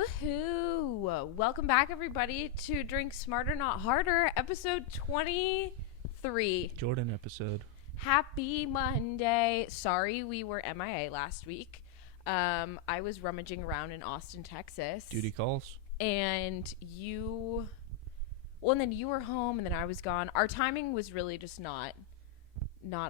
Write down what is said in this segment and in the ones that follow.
Woohoo! Welcome back, everybody, to Drink Smarter Not Harder, episode 23. Jordan episode. Happy Monday. Sorry we were MIA last week. I was rummaging around in Austin, Texas. Duty calls. And you then you were home, and then I was gone. Our timing was really just not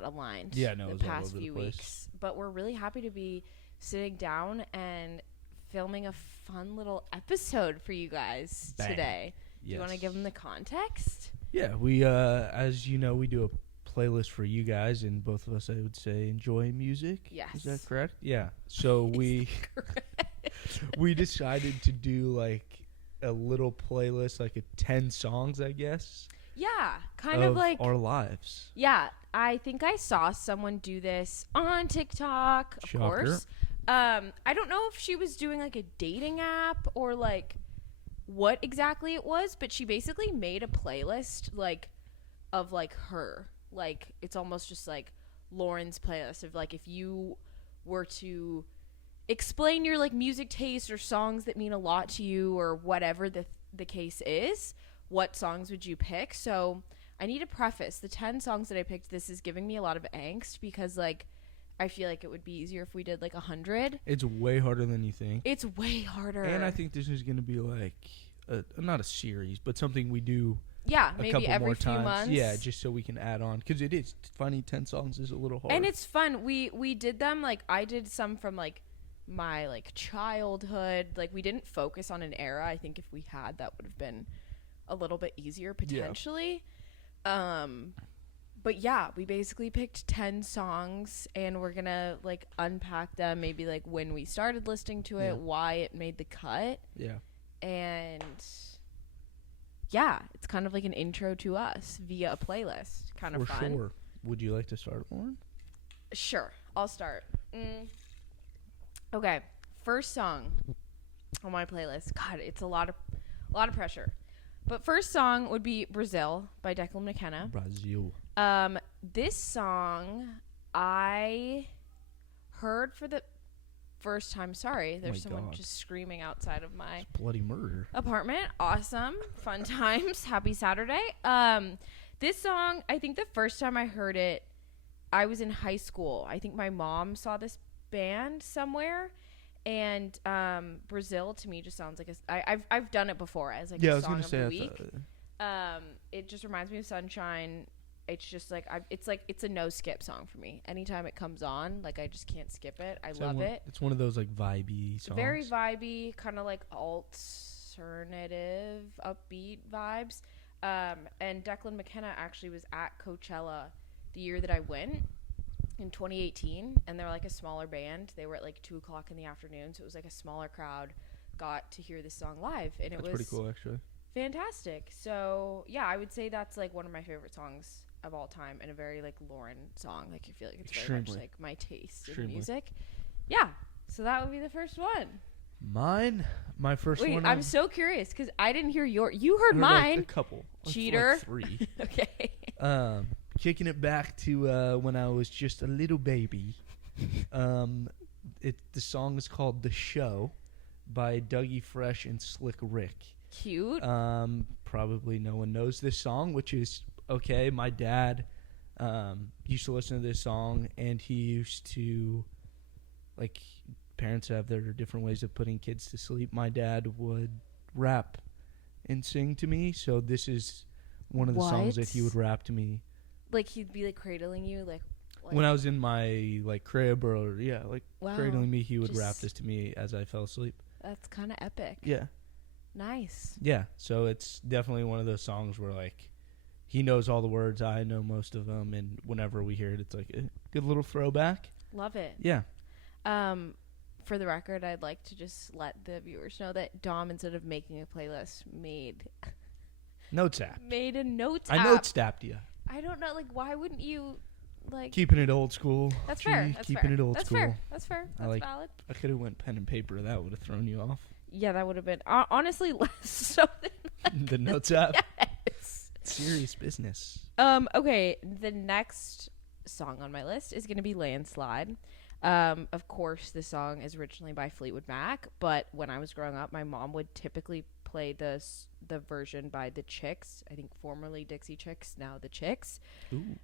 aligned. Yeah, no, the it was all past over the few place. weeks. But we're really happy to be sitting down and filming a fun little episode for you guys today. Yes. Do you want to give them the context? Yeah, we as you know, we do a playlist for you guys, and both of us, I would say, enjoy music. Yes. Is that correct? Yeah. So we decided to do like a little playlist, like 10 songs, I guess. Yeah, kind of like our lives. Yeah, I think I saw someone do this on TikTok, of Shocker. course. I don't know if she was doing like a dating app or like what exactly it was, but she basically made a playlist like of like her. Like it's almost just like Lauren's playlist of like if you were to explain your like music taste or songs that mean a lot to you or whatever the case is, what songs would you pick? So I need to preface the 10 songs that I picked. This is giving me a lot of angst because like I feel like it would be easier if we did like 100. It's way harder than you think. It's way harder. And I think this is going to be like not a series, but something we do. Yeah, a maybe couple every more few times. months. Yeah, just so we can add on, because it is funny. 10 songs is a little hard, and it's fun. We did them like I did some from like my like childhood. Like we didn't focus on an era. I think if we had, that would have been a little bit easier potentially. Yeah. But yeah, we basically picked 10 songs, and we're gonna like unpack them. Maybe like when we started listening to it, why it made the cut. Yeah. And yeah, it's kind of like an intro to us via a playlist. Kind of fun. Sure. Would you like to start, Lauren? Sure, I'll start. Okay, first song on my playlist. God, it's a lot of pressure. But first song would be Brazil by Declan McKenna. Brazil. This song I heard for the first time. Sorry, there's someone just screaming outside of my bloody murder apartment. Awesome. Fun times. Happy Saturday. This song, I think the first time I heard it, I was in high school. I think my mom saw this band somewhere, and Brazil to me just sounds like I've done it before as like a song of the week. It just reminds me of Sunshine. It's just like it's a no skip song for me. Anytime it comes on, like I just can't skip it. I love it. It's one of those like vibey songs. Very vibey, kind of like alternative, upbeat vibes. And Declan McKenna actually was at Coachella the year that I went in 2018, and they're like a smaller band. They were at like 2:00 in the afternoon, so it was like a smaller crowd got to hear this song live, and it was pretty cool actually. Fantastic. So yeah, I would say that's like one of my favorite songs of all time, and a very like Lauren song. Like I feel like it's very much like my taste in music. Yeah. So that would be the first one. My first one. Wait, I'm so curious because I didn't hear you heard mine. Like a couple. Cheater. Like 3. Okay. Kicking it back to when I was just a little baby. The song is called "The Show" by Dougie Fresh and Slick Rick. Cute. Probably no one knows this song, which is okay. My dad used to listen to this song, and he used to, like, parents have their different ways of putting kids to sleep. My dad would rap and sing to me, so this is one of the songs that he would rap to me. Like he'd be like cradling you, like when I was in my like crib or cradling me, he would rap this to me as I fell asleep. That's kind of epic. Yeah. Nice. Yeah, so it's definitely one of those songs where like he knows all the words, I know most of them, and whenever we hear it, it's like a good little throwback. Love it. Yeah. For the record, I'd like to just let the viewers know that Dom, instead of making a playlist, made Notes app. Made a notes app. I notes apped you. I don't know, like, why wouldn't you, like... Keeping it old school. That's fair. Keeping it old school. That's fair. That's valid. I could have went pen and paper. That would have thrown you off. Yeah, that would have been, honestly, less so than... Like, the notes app? Yes. Serious business. Okay, the next song on my list is going to be Landslide. Of course, the song is originally by Fleetwood Mac, but when I was growing up, my mom would typically play the version by the Chicks. I think formerly Dixie Chicks, now the Chicks. Ooh.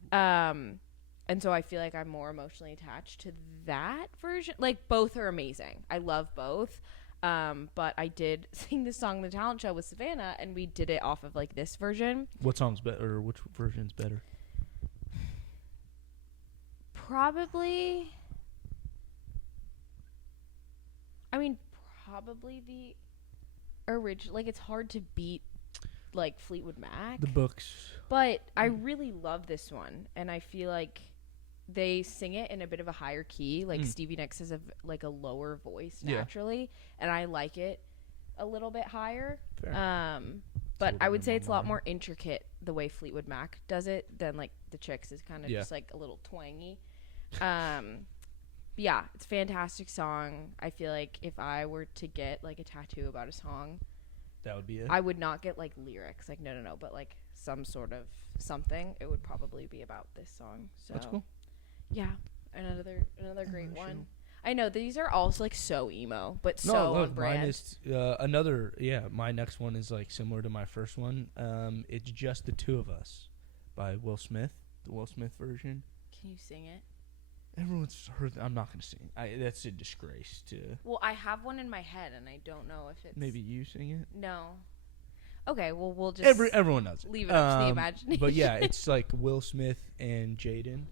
And so I feel like I'm more emotionally attached to that version. Like, both are amazing. I love both. But I did sing this song in the talent show with Savannah, and we did it off of like this version. What song's better, or which version's better? Probably the original. Like, it's hard to beat like Fleetwood Mac. The books. But I really love this one, and I feel like they sing it in a bit of a higher key. Like Stevie Nicks has a lower voice naturally, and I like it a little bit higher. But I would say it's a lot more intricate the way Fleetwood Mac does it than like the Chicks is kind of just like a little twangy. Yeah, it's a fantastic song. I feel like if I were to get like a tattoo about a song, that would be it. I would not get like lyrics, like no, but like some sort of something. It would probably be about this song. So that's cool. Yeah, another great one. I know these are all like so emo, but on brand. Mine is my next one is like similar to my first one. It's Just the Two of Us by Will Smith, the Will Smith version. Can you sing it? Everyone's heard. I'm not gonna sing. That's a disgrace to. Well, I have one in my head, and I don't know if it's. Maybe you sing it. No. Okay, well we'll just everyone knows it. Leave it up to the imagination. But yeah, it's like Will Smith and Jaden.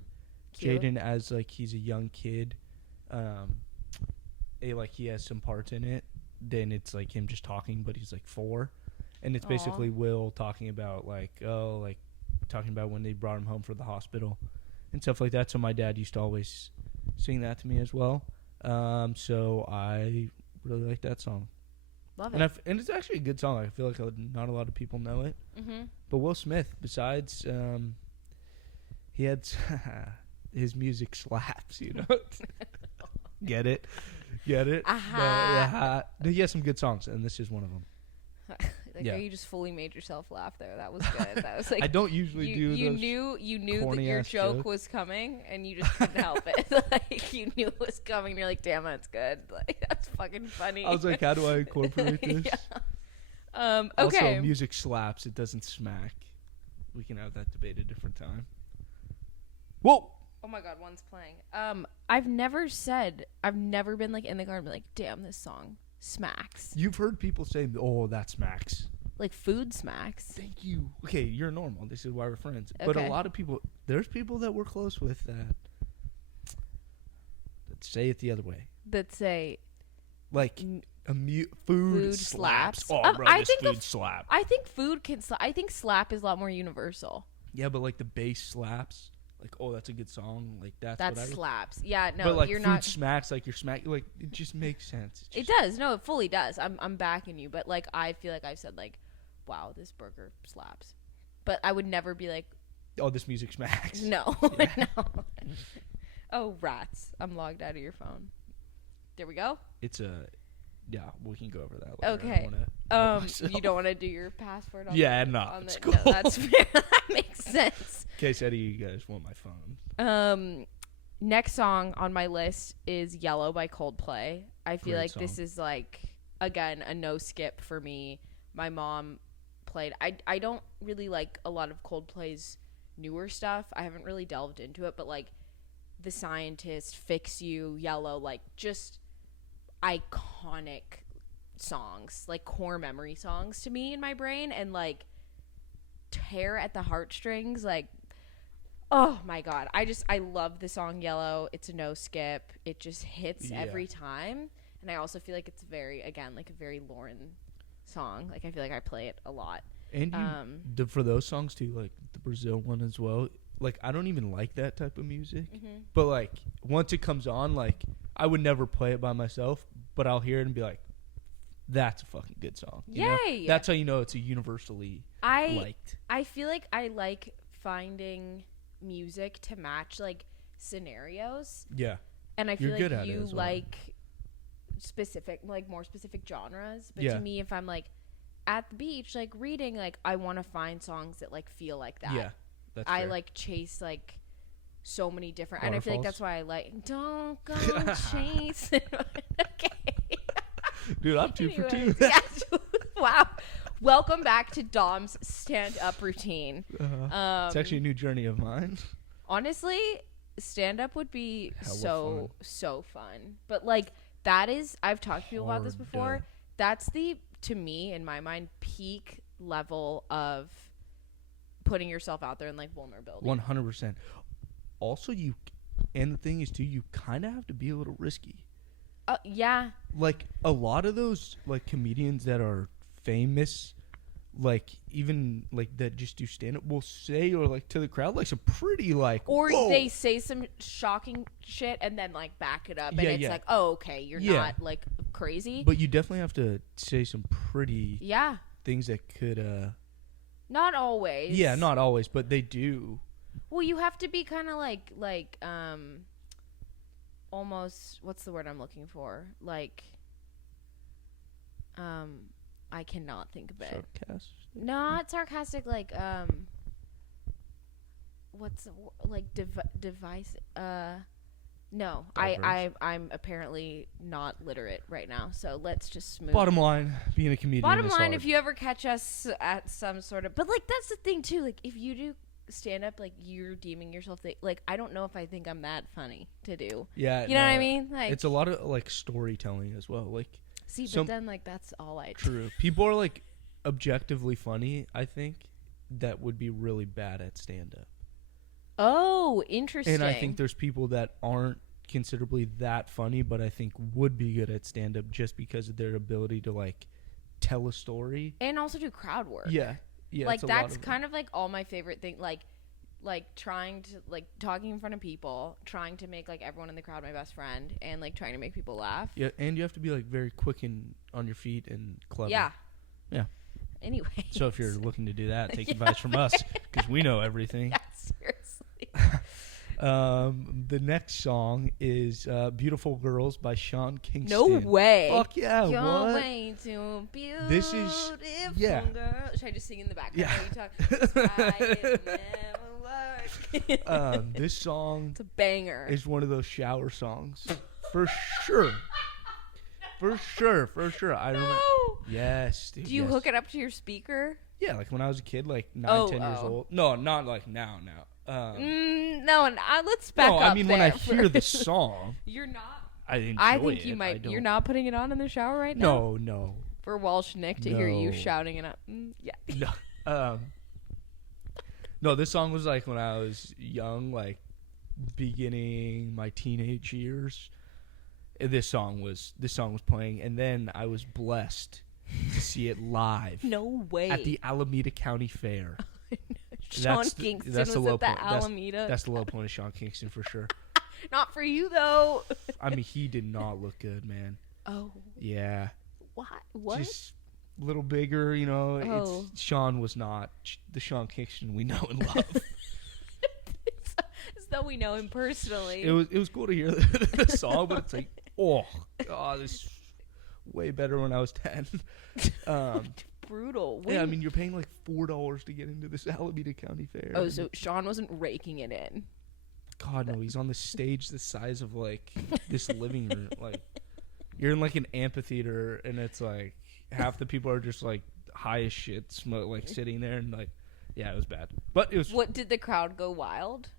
Cute. Jaden as like he's a young kid. He has some parts in it. Then it's like him just talking, but he's like 4, and it's basically Will talking about talking about when they brought him home from the hospital and stuff like that. So my dad used to always sing that to me as well. So I really like that song. Love it. And it's actually a good song. I feel like not a lot of people know it. Mm-hmm. But Will Smith, besides, he had his music slaps, you know. Get it? He has some good songs, and this is one of them. You just fully made yourself laugh there. That was good. That was like I don't usually do. You knew that your joke was coming, and you just couldn't help it. Like you knew it was coming. And you're like, damn, that's good. Like that's fucking funny. I was like, how do I incorporate this? Yeah. Okay. Also, music slaps. It doesn't smack. We can have that debate a different time. Whoa. Oh my God, one's playing. I've never been like in the car and be like, damn, this song smacks. You've heard people say, oh, that smacks. Like food smacks. Thank you. Okay, you're normal. This is why we're friends. Okay. But a lot of people, there's people that we're close with that say it the other way. That say, like, food slaps. Oh, bro, food slap. I think food can slap. I think slap is a lot more universal. Yeah, but like the bass slaps. Like, oh, that's a good song. Like that slaps. Yeah, no, but like you're food not. Smacks, like you're smacking. Like it just makes sense. It does. No, it fully does. I'm backing you. But like, I feel like I've said like, wow, this burger slaps. But I would never be like, oh, this music smacks. No, yeah. no. Oh, rats! I'm logged out of your phone. There we go. It's yeah, we can go over that later. Okay. You don't want to do your password on it's cool. No, that's fair. That makes sense. In case any of you guys want my phone. Next song on my list is Yellow by Coldplay. I feel like this is like, again, a no skip for me. My mom played. I don't really like a lot of Coldplay's newer stuff. I haven't really delved into it, but like The Scientist, Fix You, Yellow, like just iconic songs, like core memory songs to me in my brain, and like tear at the heartstrings. Like, oh my God, I love the song Yellow. It's a no skip. It just hits every time. And I also feel like it's very, again, like a very Lauren song. Like I feel like I play it a lot. And for those songs too, like the Brazil one as well. Like I don't even like that type of music, but like once it comes on, like I would never play it by myself, but I'll hear it and be like, that's a fucking good song. You know? That's how you know it's a universally liked. I feel like I like finding music to match like scenarios. Yeah. And I feel You're like you like more specific genres. But to me, if I'm like at the beach, like reading, like I want to find songs that like feel like that. Yeah. That's I fair. like chase like so many different, and I feel like that's why I like don't go chasing. Okay. Dude, I'm 2 for 2. Yeah. Wow. Welcome back to Dom's stand-up routine. It's actually a new journey of mine. Honestly, stand-up would be Hella so fun. But like that is, I've talked to people about this before. Hard. That's the, to me, in my mind, peak level of putting yourself out there and like vulnerability. 100%. Also, and the thing is too, you kind of have to be a little risky. Yeah. Like a lot of those like comedians that are famous, like even like that just do stand up will say, or like to the crowd, like some pretty like, or whoa. They say some shocking shit and then like back it up, and it's like, oh, okay, you're not like crazy. But you definitely have to say some pretty things that could not always. Yeah, not always, but they do. Well, you have to be kind of like almost, what's the word I'm looking for? Like I cannot think of it. Sarcastic? Not sarcastic, like what's like device no. I'm apparently not literate right now, so let's just move. Bottom line, being a comedian Bottom is line, hard. if you ever catch us at some sort of, but like that's the thing too, like if you do stand up, like you're deeming yourself like I don't know if I think I'm that funny to do. Yeah, you know what I mean? Like it's a lot of like storytelling as well. Like but then like that's all I do. True. People are like objectively funny, I think, that would be really bad at stand up. Oh, interesting. And I think there's people that aren't considerably that funny, but I think would be good at stand up just because of their ability to like tell a story and also do crowd work. Yeah, like that's kind of like all my favorite thing, like trying to like talking in front of people, trying to make like everyone in the crowd my best friend, and like trying to make people laugh. Yeah, and you have to be like very quick and on your feet and clever. Yeah. Anyway, so if you're looking to do that, take advice from us because we know everything. Yeah, seriously. The next song is "Beautiful Girls" by Sean Kingston. No way. Fuck yeah! You're what? way too beautiful. This is girl. Should I just sing in the background? Yeah. This song. It's a banger. Is one of those shower songs, for sure. For sure. I remember. Yes, dude. Do you hook it up to your speaker? Yeah, like when I was a kid, like 9, 10 years old. No, not like now. No, let's back up. No, I mean when I first. hear the song, you're not. I think you might. You're not putting it on in the shower right now. No. For Walsh Nick to hear you shouting it up. Yeah. No. No, this song was like when I was young, like beginning my teenage years. This song was playing, and then I was blessed to see it live. No way. At the Alameda County Fair. Sean Kingston was at the Alameda. That's the low point of Sean Kingston for sure. Not for you though. I mean, he did not look good, man. Oh. Yeah. What? Just a little bigger, you know. Oh. Sean was not the Sean Kingston we know and love. As though we know him personally. It was cool to hear the song, but it's like, oh god, this is way better when I was 10. Brutal. Yeah, I mean, you're paying like $4 to get into this Alameda County Fair. Oh, so Sean wasn't raking it in. God, no, he's on the stage the size of like this living room. Like, you're in like an amphitheater, and it's like half the people are just like high as shit, like sitting there, and like, yeah, it was bad. But it was. What, did the crowd go wild?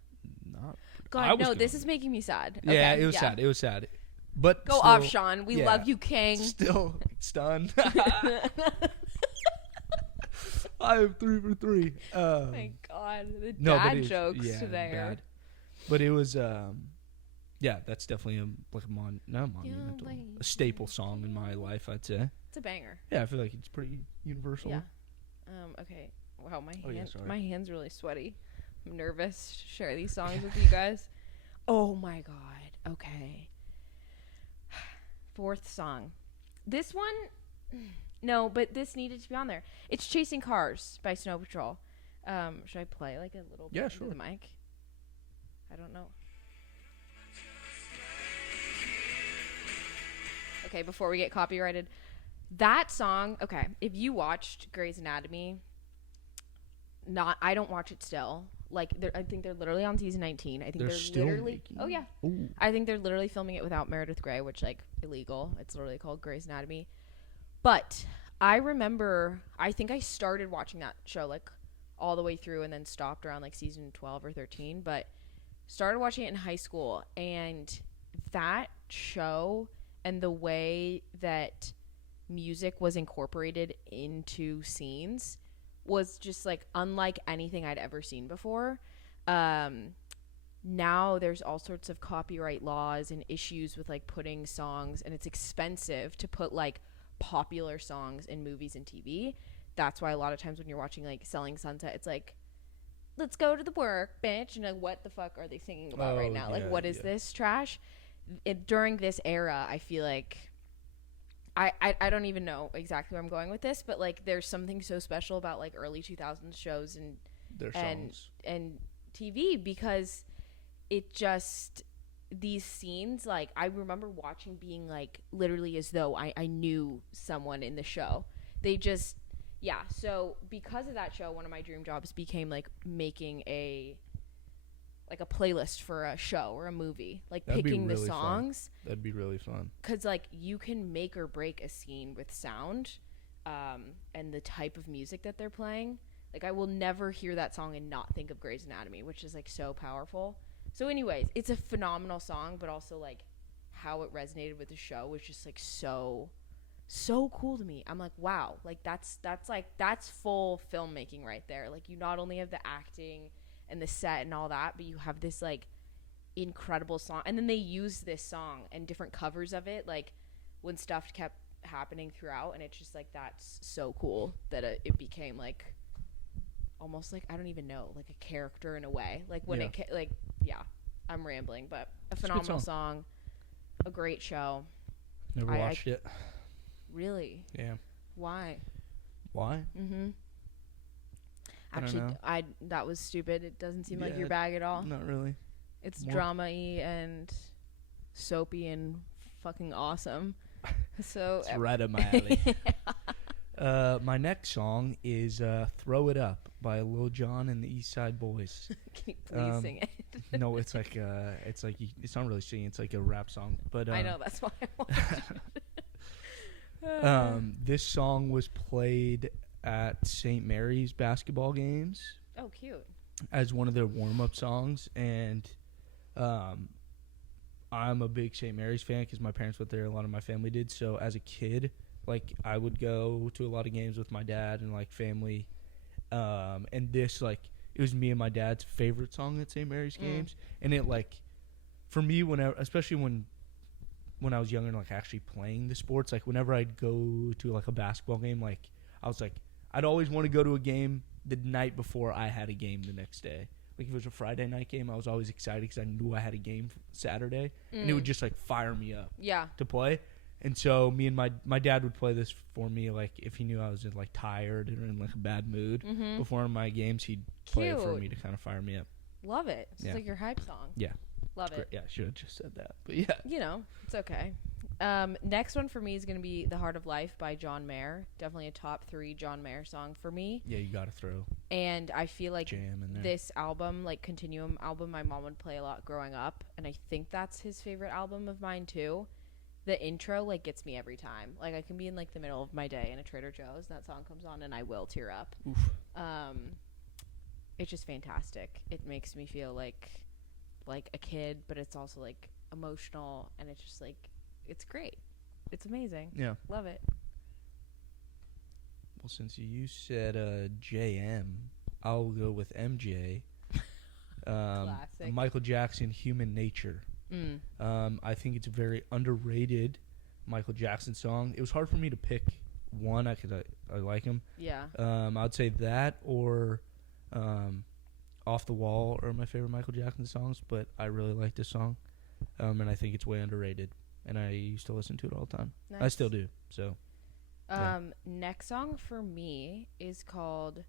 Not. God, no, this is making me sad. Yeah, okay, it was sad. It was sad. But go off, Sean. We love you, King. Still stunned. I am 3 for 3. My God, the dad jokes today. Bad. But it was, that's definitely a staple song in my life, I'd say. It's a banger. Yeah, I feel like it's pretty universal. Yeah. Okay. Wow, my hand's really sweaty. I'm nervous to share these songs with you guys. Oh my God. Okay. 4th song. This one, no, but this needed to be on there. It's "Chasing Cars" by Snow Patrol. Should I play like a little bit into the mic? I don't know. Okay, before we get copyrighted. That song, okay, if you watched Grey's Anatomy, I don't watch it still. Like I think they're literally on season 19. I think They're they're still literally making Oh it? yeah. Ooh. I think they're literally filming it without Meredith Grey, which like illegal. It's literally called Grey's Anatomy. But I remember I think I started watching that show like all the way through and then stopped around like season 12 or 13, but started watching it in high school, and that show and the way that music was incorporated into scenes was just like unlike anything I'd ever seen before. Um, Now there's all sorts of copyright laws and issues with like putting songs, and it's expensive to put like popular songs in movies and TV. That's why a lot of times when you're watching like Selling Sunset, it's like, let's go to the work, bitch. And like, what the fuck are they singing about right now? Like, Yeah, what is yeah. this trash? During this era, I feel like I don't even know exactly where I'm going with this, but like there's something so special about like early 2000s shows Their and songs. and TV, because it just, these scenes, like I remember watching being like literally as though I knew someone in the show. They just, yeah. So because of that show, one of my dream jobs became like making a playlist for a show or a movie, like That'd be picking the really fun. songs, That'd be really fun. because like you can make or break a scene with sound, and the type of music that they're playing. Like I will never hear that song and not think of Grey's Anatomy, which is like so powerful. So anyways, it's a phenomenal song, but also like how it resonated with the show was just like so cool to me. I'm like, wow, like that's full filmmaking right there. Like you not only have the acting and the set and all that, but you have this like incredible song. And then they use this song and different covers of it, like when stuff kept happening throughout, and it's just like that's so cool that it became like almost like, I don't even know, like a character in a way. Like when Yeah. like yeah, I'm rambling, but a It's a good phenomenal song. song, a great show. Never I watched it. Really? Yeah. Why? Why? Mm-hmm. I don't Actually, know. that was stupid. It doesn't seem like Yeah, your bag at all. Not really. It's More- drama-y and soapy and fucking awesome. So It's right up my alley. My next song is "Throw It Up" by Lil Jon and the East Side Boys. Can you please sing it? No, it's like it's not really singing. It's like a rap song. But I know, that's why I want this song was played at St. Mary's basketball games Oh, cute. as one of their warm-up songs, and I'm a big St. Mary's fan because my parents went there. A lot of my family did. So as a kid, like I would go to a lot of games with my dad and like family, and this like it was me and my dad's favorite song at St. Mary's games, and it like for me whenever, especially when I was younger and like actually playing the sports, like whenever I'd go to like a basketball game, like I was like I'd always want to go to a game the night before I had a game the next day. Like if it was a Friday night game, I was always excited because I knew I had a game Saturday, and it would just like fire me up Yeah. to play. And so me and my dad would play this for me, like if he knew I was like tired or in like a bad mood before my games, he'd play it for Cute. me to kind of fire me up. Love it. It's Yeah. like your hype song. Yeah. Love it. Great. Yeah, I should have just said that, but yeah. You know, it's okay. Next one for me is going to be The Heart of Life by John Mayer. Definitely a top 3 John Mayer song for me. Yeah, you gotta throw And I feel like jam in there. this album, like Continuum album, my mom would play a lot growing up, and I think that's his favorite album of mine too. The intro like gets me every time. Like I can be in like the middle of my day in a Trader Joe's and that song comes on and I will tear up. Oof. It's just fantastic. It makes me feel like a kid, but it's also like emotional, and it's just like it's great. It's amazing. Yeah. Love it. Well, since you said JM, I'll go with MJ. Classic. Michael Jackson, Human Nature. I think it's a very underrated Michael Jackson song. It was hard for me to pick one because I like him. Yeah. I'd say that or Off the Wall are my favorite Michael Jackson songs, but I really like this song, and I think it's way underrated. And I used to listen to it all the time. Nice. I still do. So yeah. Next song for me is called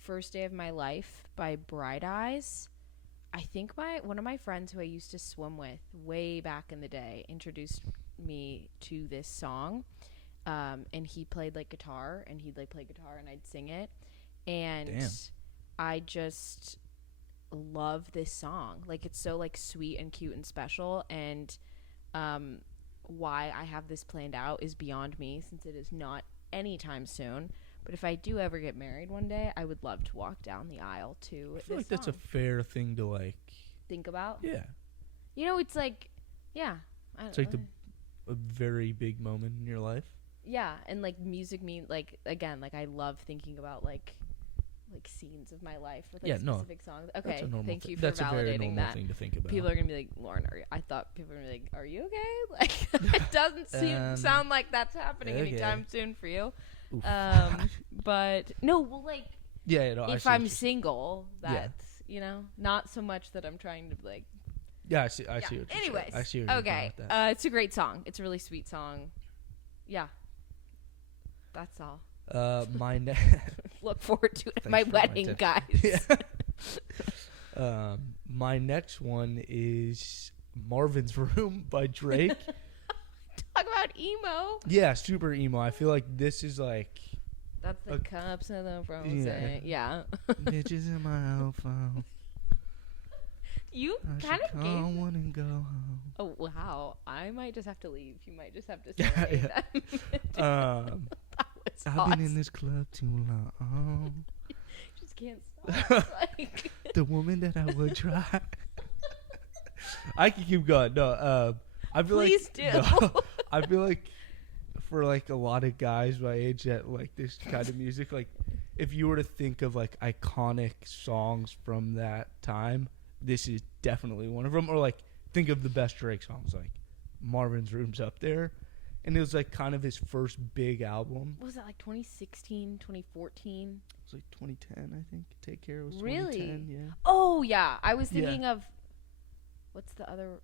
First Day of My Life by Bright Eyes. I think one of my friends who I used to swim with way back in the day introduced me to this song. And he played like guitar, and he'd like play guitar and I'd sing it. And Damn. I just love this song. Like, it's so like sweet and cute and special, and why I have this planned out is beyond me, since it is not anytime soon. But if I do ever get married one day, I would love to walk down the aisle to I feel this like that's a song. fair thing to like. Think about. Yeah, You know, it's like, yeah. it's like a very big moment in your life. Yeah, and like music mean like, again, like I love thinking about like scenes of my life with like specific songs. That's Okay, a normal thank you for That's a very validating normal that. thing to think about. People are gonna be like, Lauren, I thought people were gonna be like, are you okay? Like, it doesn't sound like that's happening okay. anytime soon for you. Oof. But no, well, like, yeah, no, if I'm single, that's you know, not so much that I'm trying to like. Yeah, I see. I see what you're Anyways, saying. I see what you're okay, going with that. it's a great song. It's a really sweet song. Yeah, that's all. My Look forward to it at Thanks my for wedding, guys. Yeah. My next one is Marvin's Room by Drake. Talk about emo. Yeah, super emo. I feel like this is like That's the cups of the frozen. Yeah. bitches in my old phone. You I kind should of call gave. one and go home. Oh wow! I might just have to leave. You might just have to Yeah, say yeah. that. Um, Was I've been in this club too long. Just can't stop. Like, The woman that I would try. I can keep going. No, I feel please like do. no, I feel like for like a lot of guys my age that like this kind of music, like if you were to think of like iconic songs from that time, this is definitely one of them. Or like think of the best Drake songs, like Marvin's Room's up there. And it was like kind of his first big album. What was that, like 2016, 2014? It was like 2010, I think. Take Care was Really? 2010, yeah. Oh yeah, I was Yeah. thinking of what's the other?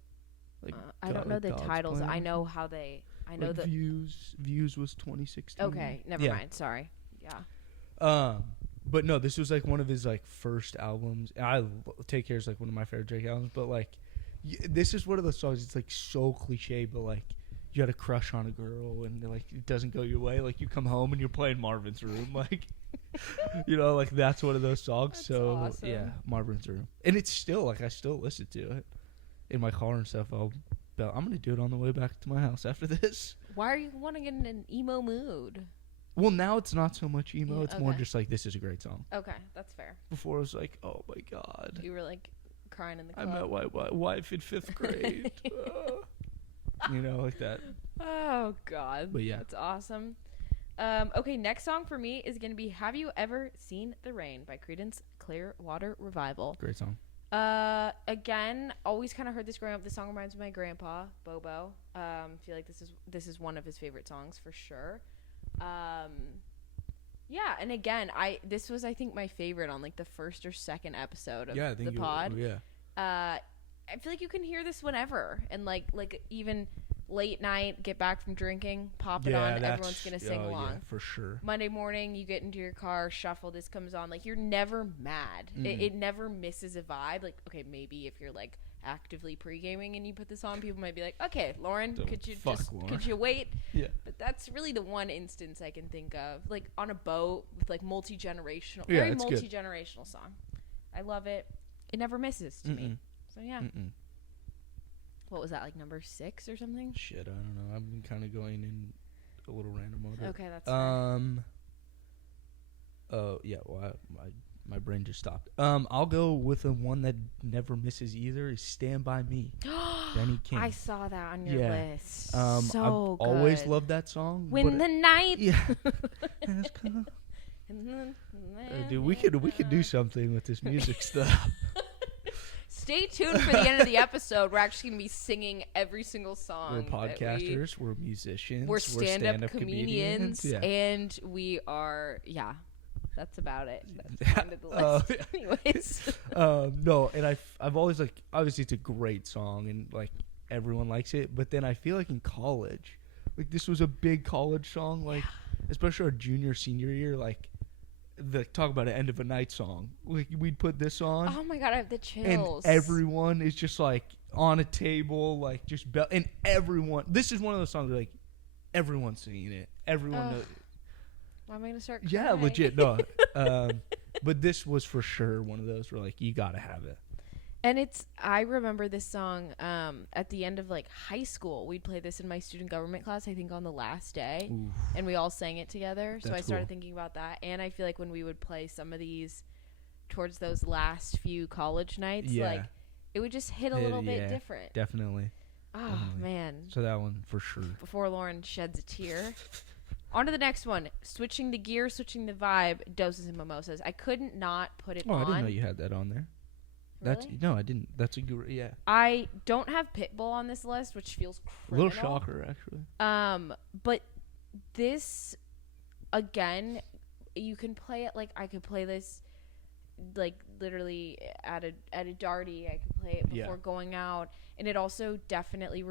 Like I don't know the God's titles. Plan. I know how they. I know like the. Views was 2016. Okay, never Yeah. mind. Sorry. Yeah. But no, this was like one of his like first albums. And Take Care is like one of my favorite Drake albums. But like, this is one of those songs. It's like so cliche, but like you had a crush on a girl and like it doesn't go your way. Like you come home and you're playing Marvin's Room. Like, you know, like that's one of those songs. That's so awesome. yeah, Marvin's Room, and it's still like I still listen to it in my car and stuff. I'm gonna do it on the way back to my house after this. Why are you wanting in an emo mood? Well, now it's not so much emo. Yeah, It's more okay. just like this is a great song. Okay, that's fair. Before it was like, oh my god, You were like crying in the I club. met my wife in 5th grade. You know, like that. Oh God. But yeah. That's awesome. Okay, next song for me is gonna be "Have You Ever Seen the Rain" by Creedence Clearwater Revival. Great song. Again, always kind of heard this growing up. This song reminds me of my grandpa, Bobo. Feel like this is one of his favorite songs for sure. Yeah, and again, this was I think my favorite on like the first or second episode of Yeah, I think the pod. Yeah. I feel like you can hear this whenever, and like even late night, get back from drinking, pop it on, everyone's gonna sing along. Yeah, for sure. Monday morning, you get into your car, shuffle, this comes on. Like, you're never mad. It never misses a vibe. Like, okay, maybe if you're like actively pre-gaming and you put this on, people might be like, okay, Lauren, Lauren. could you wait? Yeah. But that's really the one instance I can think of, like on a boat with like multi-generational, Yeah, very it's good. multi-generational song. I love it. It never misses to me. So yeah. What was that, like number 6 or something? Shit, I don't know. I've been kind of going in a little random order. Okay, that's fine. Oh yeah. Well, my brain just stopped. I'll go with the one that never misses either. Is "Stand by Me." Benny King. I saw that on your list. So I've good. always loved that song. When the night. Yeah. Dude, we could do something with this music stuff. Stay tuned for the end of the episode. We're actually gonna be singing every single song. We're podcasters. We're musicians. We're stand-up comedians. Yeah. and we are. Yeah, that's about it. That's the end of the list. Anyways. No, and I've always like, obviously it's a great song and like everyone likes it, but then I feel like in college, like this was a big college song, like especially our junior senior year, like the talk about an end of a night song. Like we'd put this on. Oh my God, I have the chills. And everyone is just like on a table, like just and everyone. This is one of those songs where, like everyone's singing it. Everyone knows. Why am I gonna start crying? Yeah, legit. No. But this was for sure one of those where like you gotta have it. And I remember this song at the end of like high school. We'd play this in my student government class, I think on the last day. Oof. And we all sang it together. So I That's started cool. thinking about that. And I feel like when we would play some of these towards those last few college nights, Yeah. like it would just hit a little bit different. Definitely. Oh, definitely. man. So that one for sure. Before Lauren sheds a tear. On to the next one. Switching the gear, switching the vibe, doses and mimosas. I couldn't not put it Oh, on. I didn't know you had that on there. Really? No, I didn't. That's a good. Yeah. I don't have Pitbull on this list, which feels A criminal. little shocker, actually. But this, again, you can play it like I could play this, like literally at a darty. I could play it before going out, and it also definitely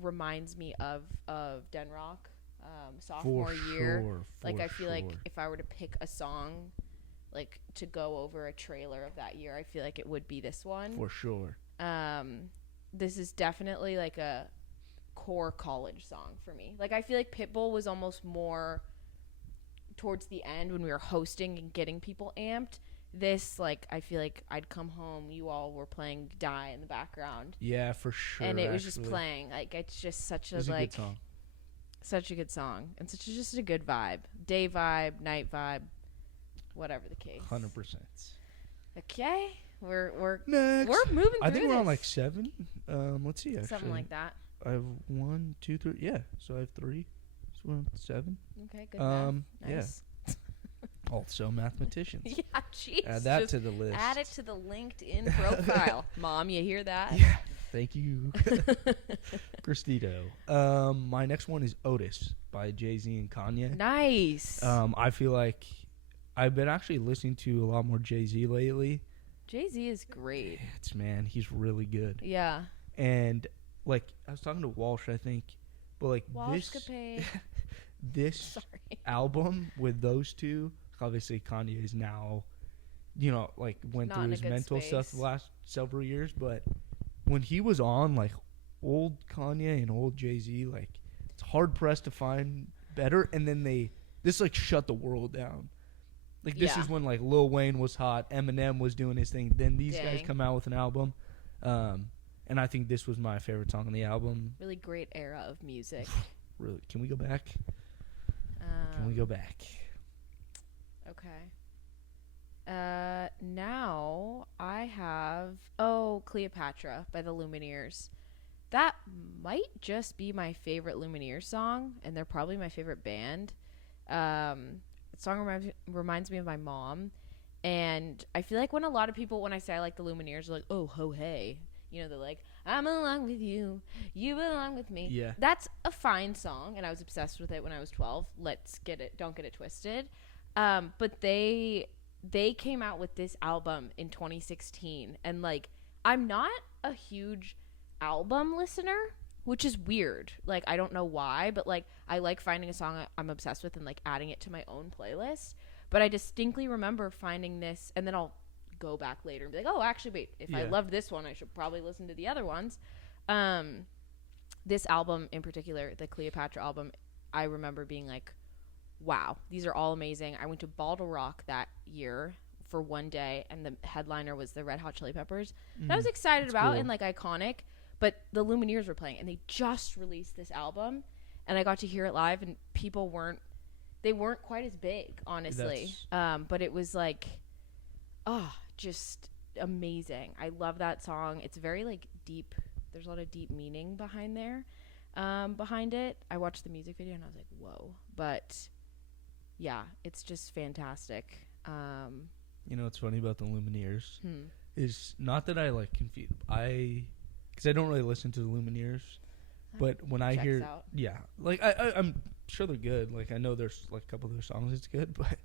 reminds me of Den Rock, sophomore year. Like I feel like if I were to pick a song, like to go over a trailer of that year, I feel like it would be this one. For sure. This is definitely like a core college song for me. Like I feel like Pitbull was almost more towards the end when we were hosting and getting people amped. This, like, I feel like I'd come home, you all were playing Die in the background. Yeah, for sure. And it was just playing. Like it's just such a like good song. Such a good song and just a good vibe. Day vibe, night vibe, whatever the case. 100%. Okay. We're Next. moving through I think we're on this. like 7. Let's see. Actually, Something like that. I have 1, 2, 3. Yeah, so I have 3. So we're on 7. Okay, good math. Yeah. Nice. Also mathematicians. Yeah, jeez. Add that just to the list. add it to the LinkedIn profile. Mom, you hear that? Yeah. Thank you, Cristito. My next one is Otis by Jay-Z and Kanye. Nice. I feel like I've been actually listening to a lot more Jay-Z lately. Jay-Z is great. Man, he's really good. Yeah. And like I was talking to Walsh, I think, but like Walshcapade. this Sorry. album with those two, obviously Kanye is now, like went Not through in a his good mental stuff space. the last several years, but when he was on like old Kanye and old Jay-Z, like it's hard pressed to find better. And then this like shut the world down. Like this is when like Lil Wayne was hot, Eminem was doing his thing. Then these guys come out with an album, and I think this was my favorite song on the album. Really great era of music. Really, can we go back? Can we go back? Okay. Now I have Cleopatra by the Lumineers. That might just be my favorite Lumineers song, and they're probably my favorite band. The song reminds me of my mom, and I feel like when I say I like the Lumineers, they're like, oh, ho, hey. They're like, I'm along with you, you belong with me. Yeah. That's a fine song, and I was obsessed with it when I was 12. Don't get it twisted. But they came out with this album in 2016, and like, I'm not a huge album listener, which is weird. Like, I don't know why, but like, I like finding a song I'm obsessed with and like adding it to my own playlist. But I distinctly remember finding this, and then I'll go back later and be like, oh, actually, wait, if I loved this one, I should probably listen to the other ones. This album in particular, the Cleopatra album, I remember being like, wow, these are all amazing. I went to Bottle Rock that year for one day, and the headliner was the Red Hot Chili Peppers. That I was excited about cool. and like iconic, but the Lumineers were playing, and they just released this album, and I got to hear it live, and people weren't quite as big, honestly. But it was like, just amazing. I love that song. It's very like deep. There's a lot of deep meaning behind it. I watched the music video and I was like, whoa. But yeah, it's just fantastic. What's funny about the Lumineers is not that I like confuse. Because I don't really listen to the Lumineers, but when I hear, out. like I'm sure they're good. Like I know there's like a couple of their songs it's good, but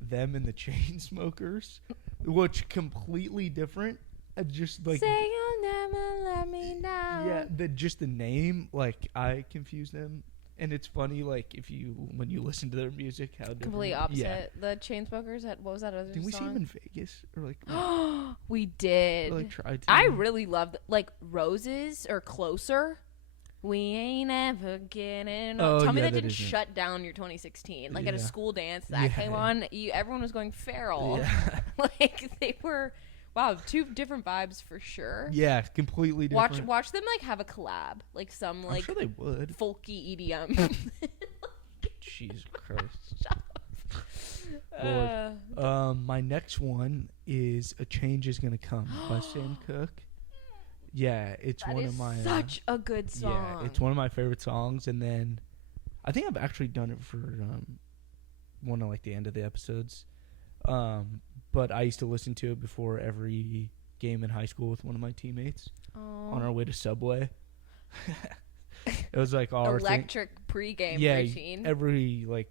them and the Chainsmokers, which completely different. Just like say you'll never let me down. Yeah, just the name, like I confuse them, and it's funny. Like when you listen to their music, how different. Completely opposite. Yeah. The Chainsmokers had, what was that other song? Did we see them in Vegas or like? We did. Or, like tried to. I really loved like Roses or Closer. We ain't ever getting Oh, old. Tell me yeah, that that didn't isn't. shut down your 2016. Like at a Yeah. school dance that Yeah. came on, everyone was going feral. Yeah. Like they were, wow, two different vibes for sure. Yeah, completely different. Watch them like have a collab, like some I'm like sure they would. folky EDM. Jesus Christ. Uh, My next one is "A Change Is Gonna Come" by Sam Cooke. Yeah, it's that one is of my such a good song. yeah, it's one of my favorite songs. And then I think I've actually done it for one of like the end of the episodes. But I used to listen to it before every game in high school with one of my teammates on our way to Subway. It was like our electric pregame yeah, routine. every like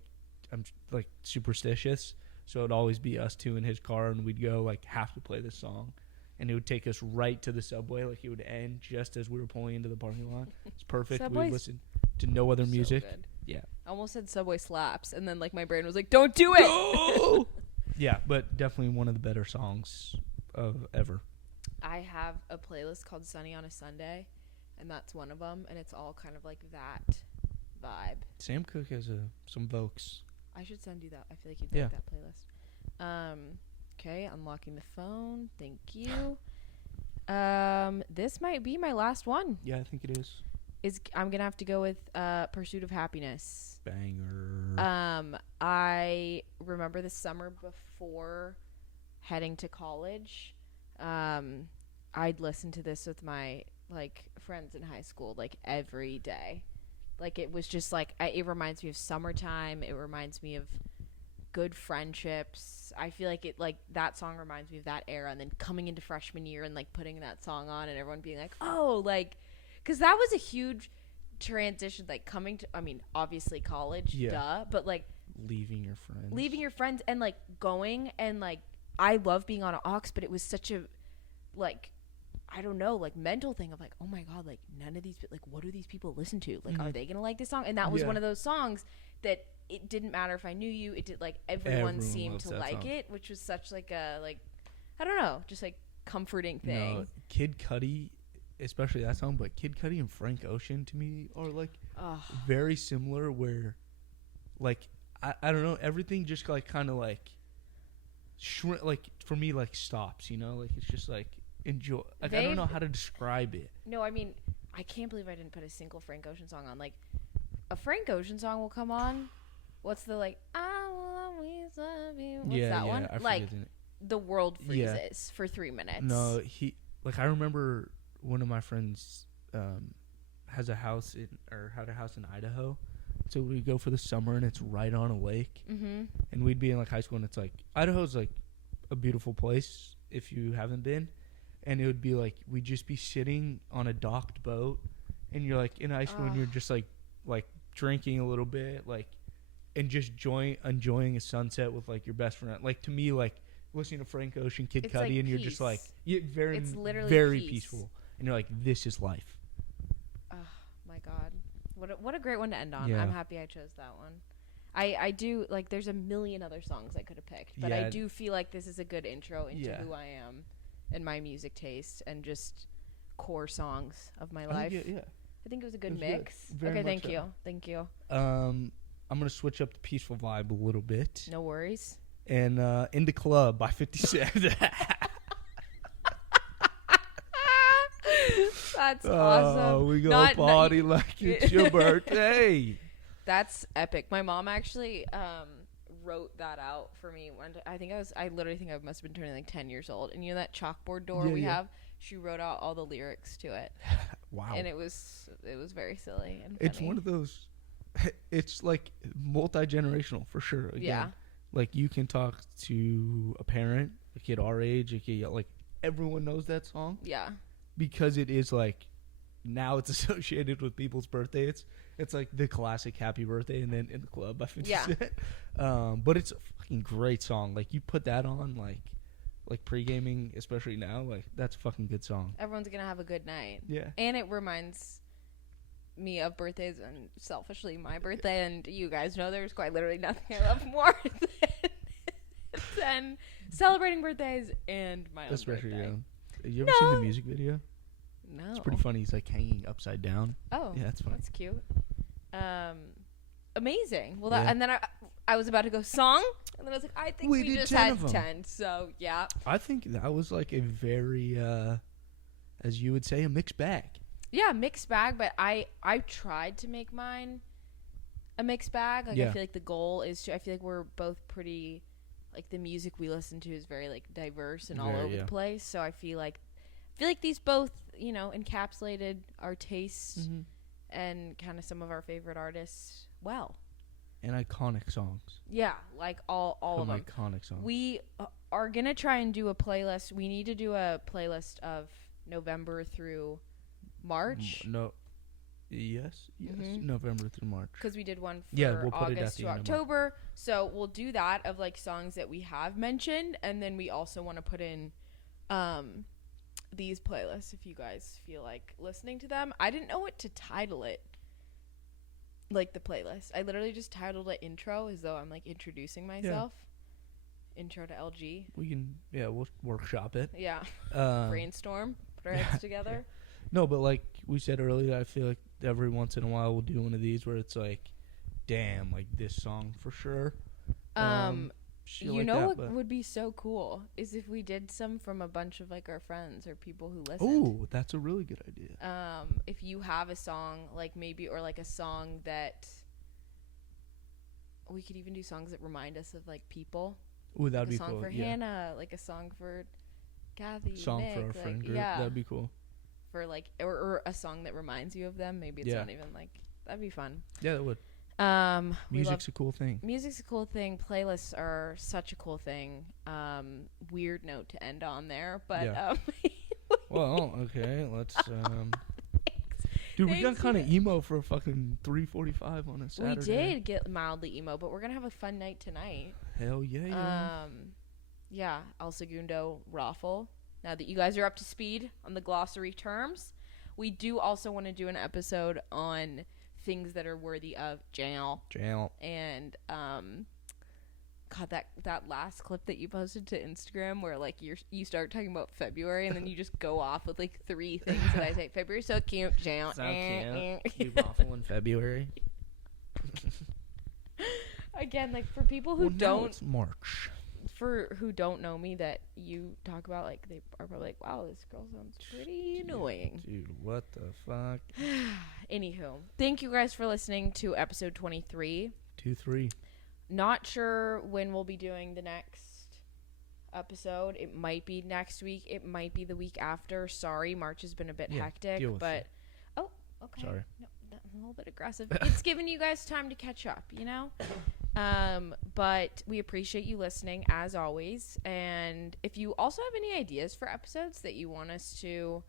I'm like superstitious, so it'd always be us two in his car, and we'd go like have to play this song, and it would take us right to the Subway. Like it would end just as we were pulling into the parking lot. It's perfect. We would listen to no other music. So good. Yeah. I almost said Subway slaps, and then like my brain was like, "Don't do it." No! Yeah, but definitely one of the better songs of ever. I have a playlist called Sunny on a Sunday, and that's one of them, and it's all kind of like that vibe. Sam Cooke has some Vokes. I should send you that. I feel like you'd like that playlist. Okay, unlocking the phone. Thank you. This might be my last one. Yeah, I think it is. I'm gonna have to go with Pursuit of Happiness. Banger. I remember the summer before heading to college. I'd listen to this with my like friends in high school like every day. Like it was just like it reminds me of summertime. It reminds me of good friendships. I feel like it like that song reminds me of that era, and then coming into freshman year and like putting that song on and everyone being like, "Oh, like," because that was a huge transition. Like coming to, I mean, obviously college, duh, but like leaving your friends and like going and like I love being on an aux, but it was such a like I don't know, like mental thing of like, oh my god, like none of these, like what do these people listen to? Like, are they gonna like this song? And that was one of those songs that it didn't matter if I knew you. It did like everyone seemed to like it, which was such like a like I don't know, just like comforting thing. No, Kid Cudi, especially that song, but Kid Cudi and Frank Ocean to me are like very similar. Where like I don't know, everything just like kind of like like for me like stops. You know, like it's just like. Enjoy. Like I don't know how to describe it. No, I mean, I can't believe I didn't put a single Frank Ocean song on. Like, a Frank Ocean song will come on. What's the like? I will always love you. What's that one? Like, the world freezes for 3 minutes. No, I remember one of my friends had a house in Idaho, so we go for the summer and it's right on a lake, and we'd be in like high school and it's like Idaho's like a beautiful place if you haven't been. And it would be like we'd just be sitting on a docked boat, and you're like in high school, and you're just like drinking a little bit, like, and just enjoying a sunset with like your best friend. Like to me, like listening to Frank Ocean, Kid Cudi, like and you're just like it's literally very peaceful, and you're like, this is life. Oh my god, what a great one to end on. Yeah. I'm happy I chose that one. I do like. There's a million other songs I could have picked, but I do feel like this is a good intro into who I am. And my music taste and just core songs of my life. I think it was a good mix. Okay, thank you. I'm gonna switch up the peaceful vibe a little bit. No worries. And In the Club by 50 Cent. That's awesome. Oh, we gonna party like it's your birthday. That's epic. My mom actually wrote that out for me one day. I literally think I must have been turning like 10 years old, and you know that chalkboard door we have, she wrote out all the lyrics to it. Wow. And it was very silly and funny. It's one of those, it's like multi-generational for sure. Again, like you can talk to a parent, a kid our age, a kid like everyone knows that song, because it is like now it's associated with people's birthdays. It's like the classic happy birthday and then In the Club by 50 Cent. But it's a fucking great song. Like you put that on like pre-gaming, especially now, like that's a fucking good song. Everyone's gonna have a good night. Yeah. And it reminds me of birthdays and selfishly my birthday, and you guys know there's quite literally nothing I love more than celebrating birthdays and my own birthday. You ever seen the music video? No. It's pretty funny. He's like hanging upside down. Oh, Yeah, that's funny. That's cute. Amazing. Well, Yeah. and then I was about to go song, and then I was like, I think we did just 10 had of 'em. 10. So yeah. I think that was like a very, as you would say, a mixed bag. Yeah, mixed bag, but I tried to make mine a mixed bag. Like, Yeah. I feel like the goal is to, I feel like we're both pretty, like, the music we listen to is very, like, diverse and all Very, over yeah. the place. So I feel like these both, you know, encapsulated our tastes and kind of some of our favorite artists well. And iconic songs. Yeah, like all of Some them. iconic songs. We are going to try and do a playlist. We need to do a playlist of November through March. No. Yes. Mhm. November through March. Because we did one for Yeah, we'll put it at August the to end of March. October. So we'll do that of like songs that we have mentioned. And then we also want to put in these playlists if you guys feel like listening to them. I didn't know what to title it. Like the playlist. I literally just titled it intro as though I'm like introducing myself. Intro to LG. We'll workshop it. Yeah. Um, Brainstorm. Put our heads together. No, but like we said earlier, I feel like every once in a while we'll do one of these where it's like, damn, like this song for sure. Shit You like know that, what but- would be so cool is if we did some from a bunch of like our friends or people who listen. Oh, that's a really good idea. If you have a song like maybe or like a song that we could even do songs that remind us of like people. Ooh, that'd Like be a song cool. for Yeah. Hannah, like a song for Kathy, Song Nick, for our like, friend group. yeah, That'd be cool. for like or a song that reminds you of them. Maybe it's Yeah. not even like that'd be fun. Yeah, that would. We love Music's a cool thing. music's a cool thing. Playlists are such a cool thing. Weird note to end on there, but Yeah. Well, okay, let's. Dude, we got Thanks, kind of you emo for fucking 3:45 on a Saturday. we did get mildly emo, but we're gonna have a fun night tonight. Hell yeah. Yeah, El Segundo raffle. Now that you guys are up to speed on the glossary terms, we do also want to do an episode on things that are worthy of jail. Jail. And God, that last clip that you posted to Instagram where like you start talking about February and then you just go off with like 3 things that I say. February's so cute. Jail. So cute. We waffle in February. Again, like for people who Well, now don't it's March. who don't know me, that you talk about, like they are probably like, wow, this girl sounds pretty annoying. Dude, what the fuck? Anywho, thank you guys for listening to episode 23. 2-3. Not sure when we'll be doing the next episode. It might be next week. It might be the week after. Sorry, March has been a bit hectic, deal with but it. oh, okay. Sorry. No, that's a little bit aggressive. It's giving you guys time to catch up, you know? But we appreciate you listening as always. And if you also have any ideas for episodes that you want us to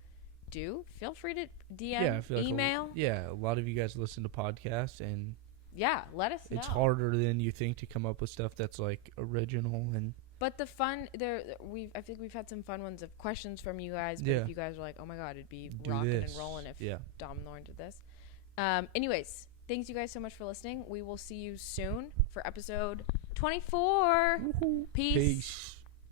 do, feel free to DM, I feel like email. a lot of you guys listen to podcasts, and Yeah, let us know. it's harder than you think to come up with stuff that's like original and But the fun I think we've had some fun ones of questions from you guys. But Yeah. if you guys are like, oh my god, it'd be do rocking this. and rolling if Yeah. Dom and Lauren did this. Anyways, thanks you guys so much for listening. We will see you soon for episode 24. Peace. Peace.